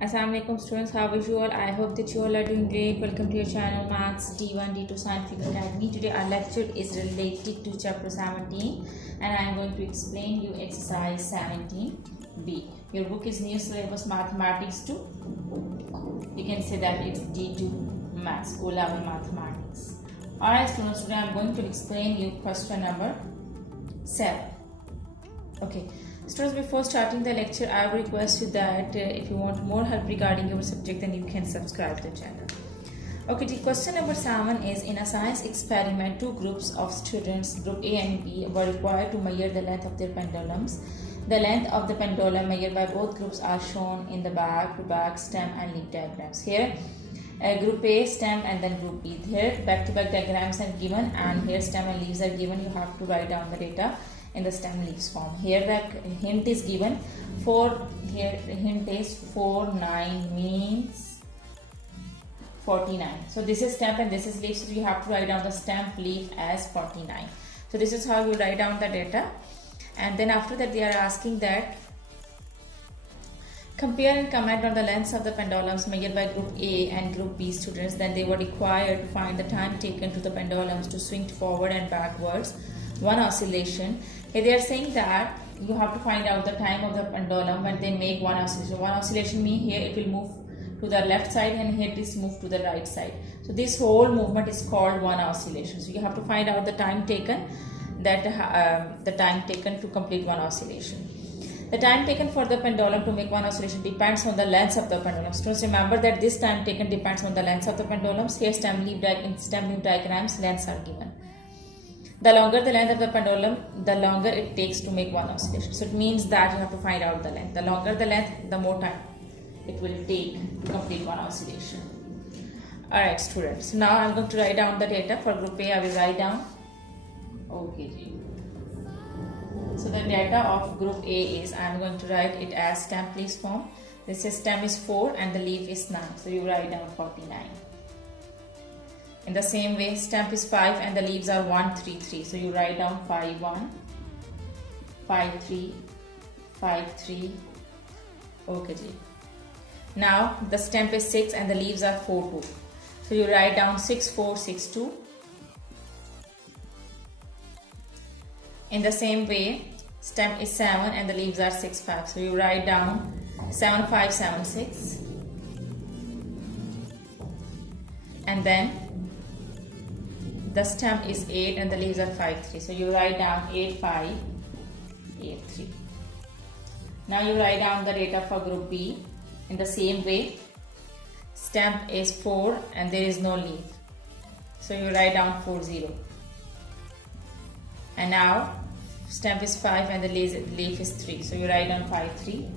Assalamualaikum students, how are you all? I hope that you all are doing great. Welcome to your channel Maths D1 D2 Scientific Academy. Today our lecture is related to chapter 17 and I am going to explain you exercise 17B. Your book is New Syllabus Mathematics 2. You can say that it's D2 Maths, O level Mathematics. Alright students, today I am going to explain you question number 7. Okay. Students, before starting the lecture, I will request you that if you want more help regarding your subject, then you can subscribe to the channel. Okay, the question number 7 is, in a science experiment, two groups of students, group A and B, were required to measure the length of their pendulums. The length of the pendulum measured by both groups are shown in the back-to-back stem and leaf diagrams. Here, group A, stem, and then group B. Here, back-to-back diagrams are given, and here stem and leaves are given. You have to write down the data in the stem leaves form. Here the hint is given for, here the hint is 49 means 49. So this is stem and this is leaf, so you have to write down the stem leaf as 49. So this is how you write down the data, and then after that they are asking that compare and comment on the lengths of the pendulums measured by group A and group B students. Then they were required to find the time taken to the pendulums to swing forward and backwards one oscillation. Here they are saying that you have to find out the time of the pendulum when they make one oscillation. One oscillation means here it will move to the left side and here it is moved to the right side. So this whole movement is called one oscillation. So you have to find out the time taken, that the time taken to complete one oscillation. The time taken for the pendulum to make one oscillation depends on the length of the pendulum. Students, remember that this time taken depends on the length of the pendulums. Here stem leaf diagrams lengths are given. The longer the length of the pendulum, the longer it takes to make one oscillation. So it means that you have to find out the length. The longer the length, the more time it will take to complete one oscillation. Alright students, so now I am going to write down the data. For group A, I will write down. Okay. So the data of group A is, I am going to write it as stem leaves form. This is stem is 4 and the leaf is 9. So you write down 49. In the same way, stem is 5 and the leaves are 1, 3, 3. So you write down 5, 1, 5, 3, 5, 3. Okay. Now the stem is 6 and the leaves are 4, 2. So you write down 6, 4, 6, 2. In the same way, stem is 7 and the leaves are 6, 5. So you write down 7, 5, 7, 6. And then the stem is 8 and the leaves are 5, 3. So you write down 8, 5, 8, 3. Now you write down the data for group B. In the same way, stem is 4 and there is no leaf. So you write down 4, 0. And now stem is 5 and the leaf is 3. So you write down 5, 3.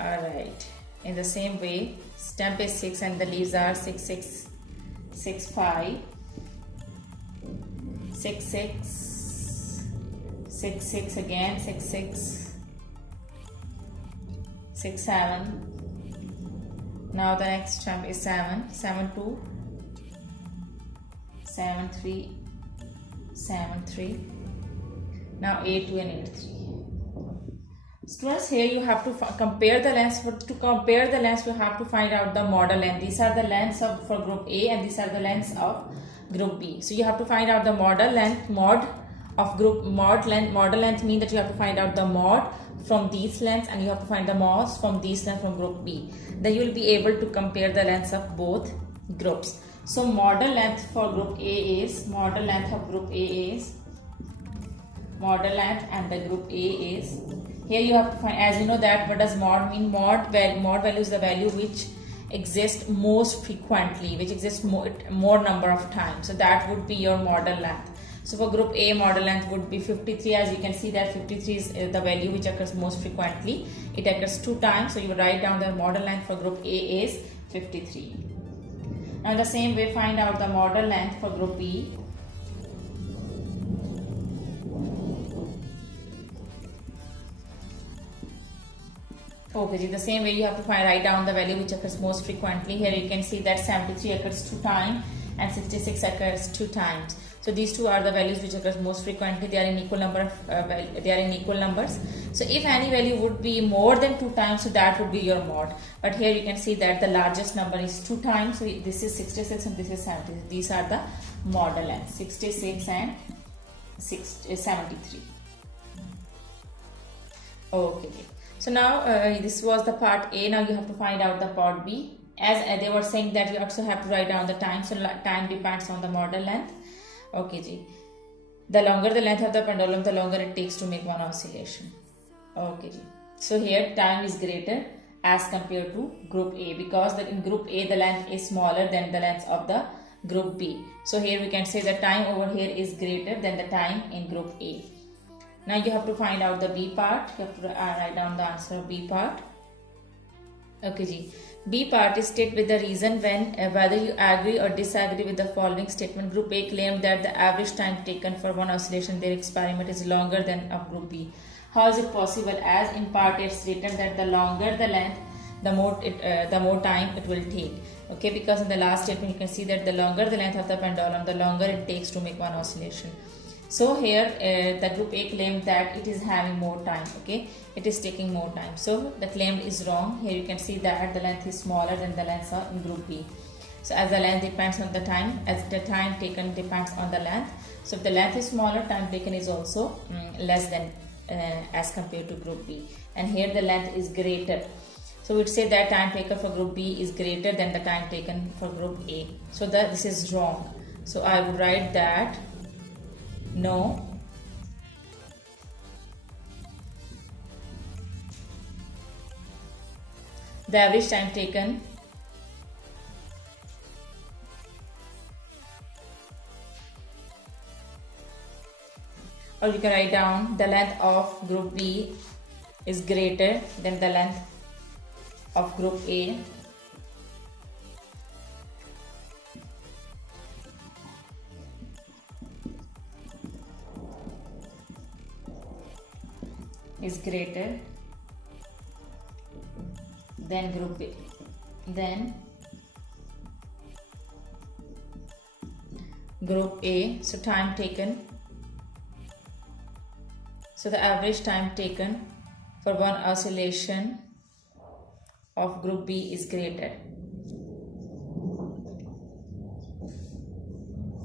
Alright. In the same way, stem is 6 and the leaves are 6, 6, 6, 5, 6, 6, 6, 6 again, 6, 6, 6, 7. Now the next stem is 7, 7, 2, 7, 3, 7, 3. Now 8, 2 and 8, 3. Students, here you have to compare the lengths. To compare the lengths, you have to find out the model length. These are the lengths for group A and these are the lengths of group B. So you have to find out the model length. Model length means that you have to find out the mod from these lengths and you have to find the mods from these lengths from group B. Then you will be able to compare the lengths of both groups. So model length for group A is, model length of group A is, model length and the group A is. Here you have to find, as you know that what does mod mean? Mod value is the value which exists most frequently, which exists more number of times. So that would be your model length. So for group A, model length would be 53. As you can see that 53 is the value which occurs most frequently. It occurs 2 times. So you write down the model length for group A is 53. Now in the same way, find out the model length for group B. Okay, the same way you have to write down the value which occurs most frequently. Here you can see that 73 occurs 2 times and 66 occurs 2 times. So these two are the values which occurs most frequently. They are in equal number of they are in equal numbers. So if any value would be more than 2 times, so that would be your mod. But here you can see that the largest number is 2 times. So this is 66 and this is 70. These are the model lengths, 66 and 73. Okay. So now this was the part A. Now you have to find out the part B. As they were saying that you also have to write down the time. So time depends on the model length. Okay ji. The longer the length of the pendulum, the longer it takes to make one oscillation. Okay ji. So here time is greater as compared to group A, because in group A the length is smaller than the length of the group B. So here we can say the time over here is greater than the time in group A. Now you have to find out the B part. You have to write down the answer of B part. Okay ji. B part is state with the reason when whether you agree or disagree with the following statement. Group A claimed that the average time taken for one oscillation their experiment is longer than of group B. How is it possible? As in part it's written that the longer the length, the more time it will take. Okay, because in the last statement you can see that the longer the length of the pendulum, the longer it takes to make one oscillation. So here the group A claimed that it is having more time. Okay, it is taking more time. So the claim is wrong. Here you can see that the length is smaller than the length in group B. So as the length depends on the time, as the time taken depends on the length. So if the length is smaller, time taken is also less than as compared to group B. And here the length is greater. So we'd say that time taken for group B is greater than the time taken for group A. So this is wrong. So I would write that no, the average time taken or you can write down the length of group B is greater than the length of group A. Is greater than group A. Then group A, so time taken, so the average time taken for one oscillation of group B is greater.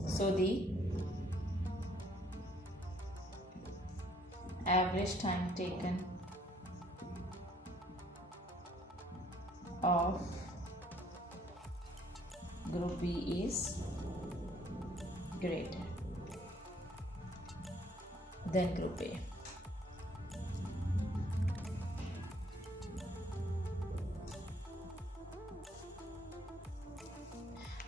So the average time taken of group B is greater than group A.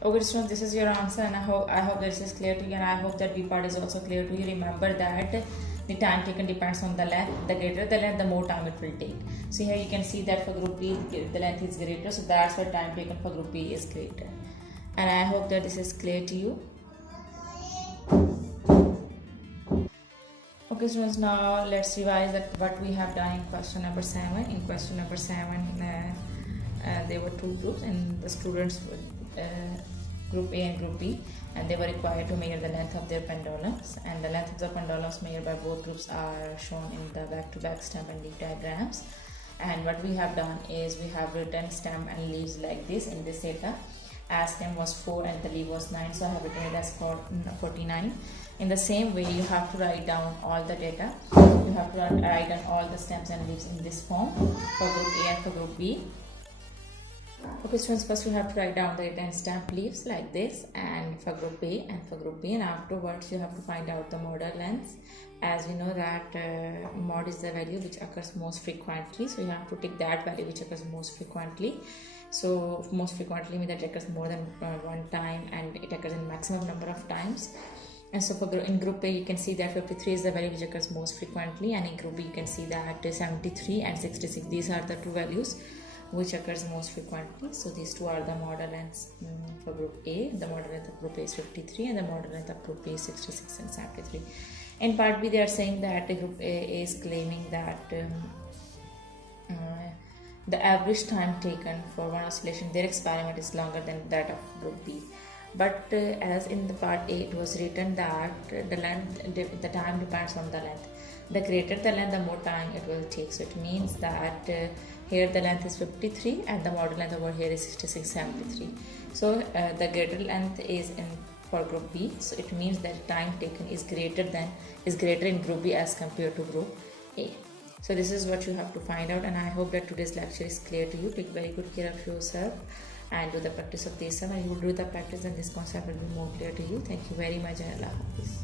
Okay students, this is your answer, and I hope this is clear to you, and I hope that B part is also clear to you. Remember that the time taken depends on the length. The greater the length, the more time it will take. So here you can see that for group B the length is greater, so that's why time taken for group B is greater. And I hope that this is clear to you. Okay students, now let's revise that what we have done in question number 7. In question number 7 there were two groups, and the students were group A and group B, and they were required to measure the length of their pendulums, and the length of the pendulums measured by both groups are shown in the back-to-back stem and leaf diagrams. And what we have done is we have written stem and leaves like this in this data. As stem was 4 and the leaf was 9, so I have written it as 49. In the same way, you have to write down all the data. You have to write down all the stems and leaves in this form for group A and for group B. Okay students, first you have to write down the data and stamp leaves like this, and for group A and for group B, and afterwards you have to find out the modal lengths. As we know that mod is the value which occurs most frequently, so you have to take that value which occurs most frequently. So most frequently means that it occurs more than one time, and it occurs in maximum number of times. And so in group A you can see that 53 is the value which occurs most frequently, and in group B you can see that 73 and 66, these are the two values which occurs most frequently. So these two are the modal lengths for group A. The modal length of group A is 53 and the modal length of group B is 66 and 73. In part B they are saying that group A is claiming that the average time taken for one oscillation, their experiment is longer than that of group B. but as in the part A it was written that the time depends on the length. The greater the length, the more time it will take. So it means that here the length is 53 and the model length over here is 6673. So the greater length is in for group B, so it means that time taken is greater in group B as compared to group A. So this is what you have to find out, and I hope that today's lecture is clear to you. Take very good care of yourself and do the practice of this, and you will do the practice and this concept will be more clear to you. Thank you very much and Allah Hafiz.